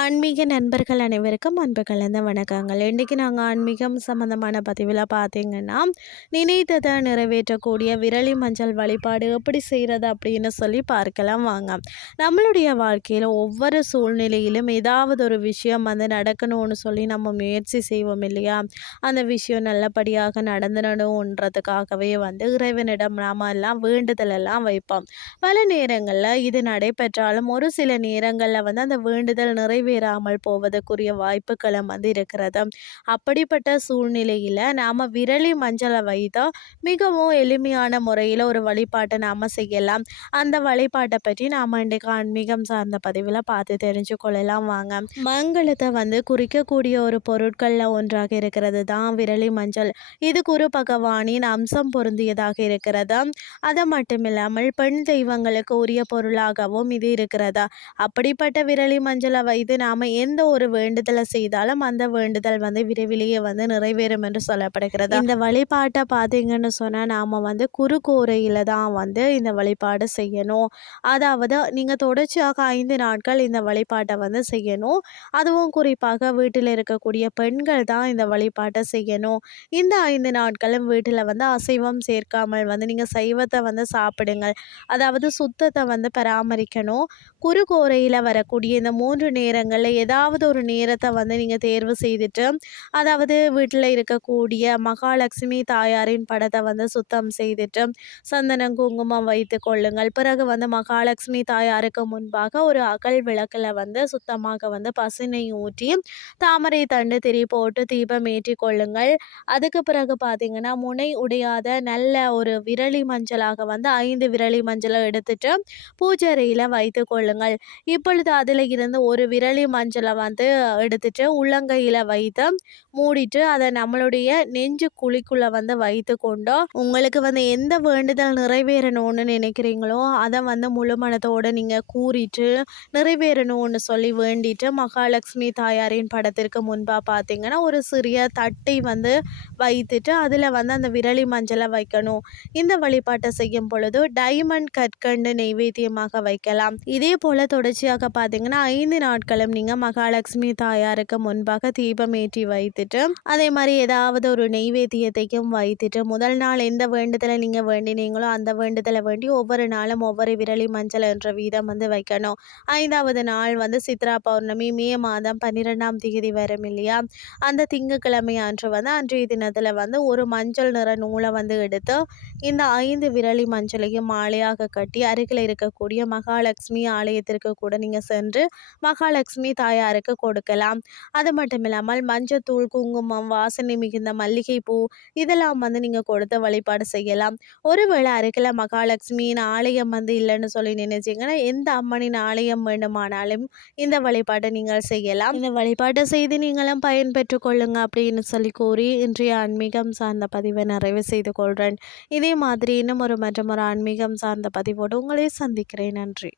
ஆன்மீக நண்பர்கள் அனைவருக்கும் அன்பு கலந்த வணக்கங்கள். இன்றைக்கி நாங்கள் ஆன்மீகம் சம்மந்தமான பதிவில் பார்த்தீங்கன்னா நினைத்ததை நிறைவேற்றக்கூடிய விரலி மஞ்சள் வழிபாடு எப்படி செய்கிறது அப்படின்னு சொல்லி பார்க்கலாம் வாங்க. நம்மளுடைய வாழ்க்கையில் ஒவ்வொரு சூழ்நிலையிலும் ஏதாவது ஒரு விஷயம் வந்து நடக்கணும்னு சொல்லி நம்ம முயற்சி செய்வோம் இல்லையா? அந்த விஷயம் நல்லபடியாக நடந்துடணுன்றதுக்காகவே வந்து இறைவனிடம் நாம் எல்லாம் வேண்டுதல் எல்லாம் வைப்போம். பல நேரங்களில் இது நடைபெற்றாலும் ஒரு சில நேரங்களில் வந்து அந்த வேண்டுதல் நிறைவேறாமல் போவதற்குரிய வாய்ப்புகளும் வந்து இருக்கிறது. அப்படிப்பட்ட சூழ்நிலையில் நாம் விரலி மஞ்சளை வைத்தா மிகவும் எளிமையான முறையில் ஒரு வழிபாட்டை நாம் செய்யலாம். அந்த வழிபாட்டை பற்றி நாம் இன்றைக்கு ஆன்மீகம் சார்ந்த பதிவில் பார்த்து தெரிஞ்சு கொள்ளலாம் வாங்க. மங்களத்தை வந்து குறிக்கக்கூடிய ஒரு பொருட்களில் ஒன்றாக இருக்கிறது தான் விரலி மஞ்சள். இது குரு பகவானின் அம்சம் பொருந்தியதாக இருக்கிறது. அது மட்டும் இல்லாமல் பெண் தெய்வங்களுக்கு உரிய பொருளாகவும் இது இருக்கிறதா. அப்படிப்பட்ட விரலி மஞ்சளை வைத்து நாம் எந்த ஒரு வேண்டுதலை செய்தாலும் அந்த வேண்டுதல் வந்து விரைவிலேயே வந்து நிறைவேறும் என்று சொல்லப்படுகிறது. இந்த வழிபாட்டை பார்த்தீங்கன்னு சொன்னால் நாம் வந்து குறுகோரையில் தான் வந்து இந்த வழிபாடு செய்யணும். அதாவது நீங்கள் தொடர்ச்சியாக ஐந்து நாட்கள் இந்த வழிபாட்டை வந்து செய்யணும். அதுவும் குறிப்பாக வீட்டில் இருக்கக்கூடிய பெண்கள் தான் இந்த வழிபாட்டை செய்யணும். இந்த ஐந்து நாட்களும் வீட்டில் வந்து அசைவம் சேர்க்காமல் வந்து நீங்கள் சைவத்தை வந்து சாப்பிடுங்கள். அதாவது சுத்தத்தை வந்து பராமரிக்கணும். குறுகோரையில் வரக்கூடிய இந்த மூன்று நேரங்கள் நேரங்களில் ஏதாவது ஒரு நேரத்தை வந்து நீங்கள் தேர்வு செய்துட்டு அதாவது வீட்டில் இருக்கக்கூடிய மகாலட்சுமி தாயாரின் படத்தை வந்து சுத்தம் செய்துட்டு சந்தனம் குங்குமம் வைத்து கொள்ளுங்கள். பிறகு வந்து மகாலட்சுமி தாயாருக்கு முன்பாக ஒரு அகல் விளக்கில் வந்து சுத்தமாக வந்து பசுனை ஊற்றி தாமரை தண்டு திரி போட்டு தீபம் ஏற்றி கொள்ளுங்கள். அதுக்கு பிறகு பார்த்தீங்கன்னா முனை உடையாத நல்ல ஒரு விரலி மஞ்சளாக வந்து ஐந்து விரலி மஞ்சளை எடுத்துட்டு பூஜரையில் வைத்து கொள்ளுங்கள். இப்பொழுது அதில் இருந்து ஒரு விரலி மஞ்சளை வந்து எடுத்துட்டு உள்ளங்கையில் வைத்து மூடிட்டு அதை நம்மளுடைய நெஞ்சு குழிக்குள்ளே வந்து வைத்து கொண்டோம் உங்களுக்கு வந்து எந்த வேண்டுதல் நிறைவேறணும்னு நினைக்கிறீங்களோ அதை வந்து முழு மனத்தோடு நீங்கள் கூறிட்டு நிறைவேறணும்னு சொல்லி வேண்டிட்டு மகாலட்சுமி தாயாரின் படத்திற்கு முன்பாக பார்த்தீங்கன்னா ஒரு சிறிய தட்டை வந்து வைத்துட்டு அதில் வந்து அந்த விரலி மஞ்சளை வைக்கணும். இந்த வழிபாட்டை செய்யும் பொழுது டைமண்ட் கற்கண்டு நெய்வேத்தியமாக வைக்கலாம். இதே போல் தொடர்ச்சியாக பார்த்தீங்கன்னா ஐந்து நாட்களும் நாட்களும் நீங்கள் மகாலட்சுமி தாயாருக்கு முன்பாக தீபம் ஏற்றி வைத்துட்டு அதே மாதிரி ஏதாவது ஒரு நெய்வேத்தியத்தையும் வைத்துட்டு முதல் நாள் எந்த வேண்டுதலை நீங்கள் வேண்டினீங்களோ அந்த வேண்டுதலை வேண்டி ஒவ்வொரு நாளும் ஒவ்வொரு விரலி மஞ்சள் என்ற வீதம் வந்து வைக்கணும். ஐந்தாவது நாள் வந்து சித்ரா பௌர்ணமி மே மாதம் பன்னிரெண்டாம் தேதி வரும் இல்லையா? அந்த திங்கக்கிழமை அன்று வந்து அன்றைய தினத்தில் வந்து ஒரு மஞ்சள் நிற நூலை வந்து எடுத்து இந்த ஐந்து விரலி மஞ்சளையும் மாலையாக கட்டி அருகில் இருக்கக்கூடிய மகாலட்சுமி ஆலயத்திற்கு கூட நீங்கள் சென்று மகாலட்சுமி லக்ஷ்மி தாயாருக்கு கொடுக்கலாம். அது மட்டும் இல்லாமல் மஞ்சத்தூள் குங்குமம் வாசனை மிகுந்த மல்லிகைப்பூ இதெல்லாம் வந்து நீங்கள் கொடுத்து வழிபாடு செய்யலாம். ஒருவேளை அருகில் மகாலட்சுமியின் ஆலயம் வந்து இல்லைன்னு சொல்லி நினைச்சிங்கன்னா எந்த அம்மனின் ஆலயம் வேண்டுமானாலும் இந்த வழிபாட்டை நீங்கள் செய்யலாம். இந்த வழிபாட்டை செய்து நீங்களும் பயன் பெற்றுக்கொள்ளுங்க அப்படின்னு சொல்லி கூறி இன்றைய ஆன்மீகம் சார்ந்த பதிவை நிறைவு செய்து கொள்கிறேன் இதே மாதிரி இன்னும் ஒரு மற்றும் ஒரு ஆன்மீகம் சார்ந்த பதிவோடு உங்களை சந்திக்கிறேன். நன்றி.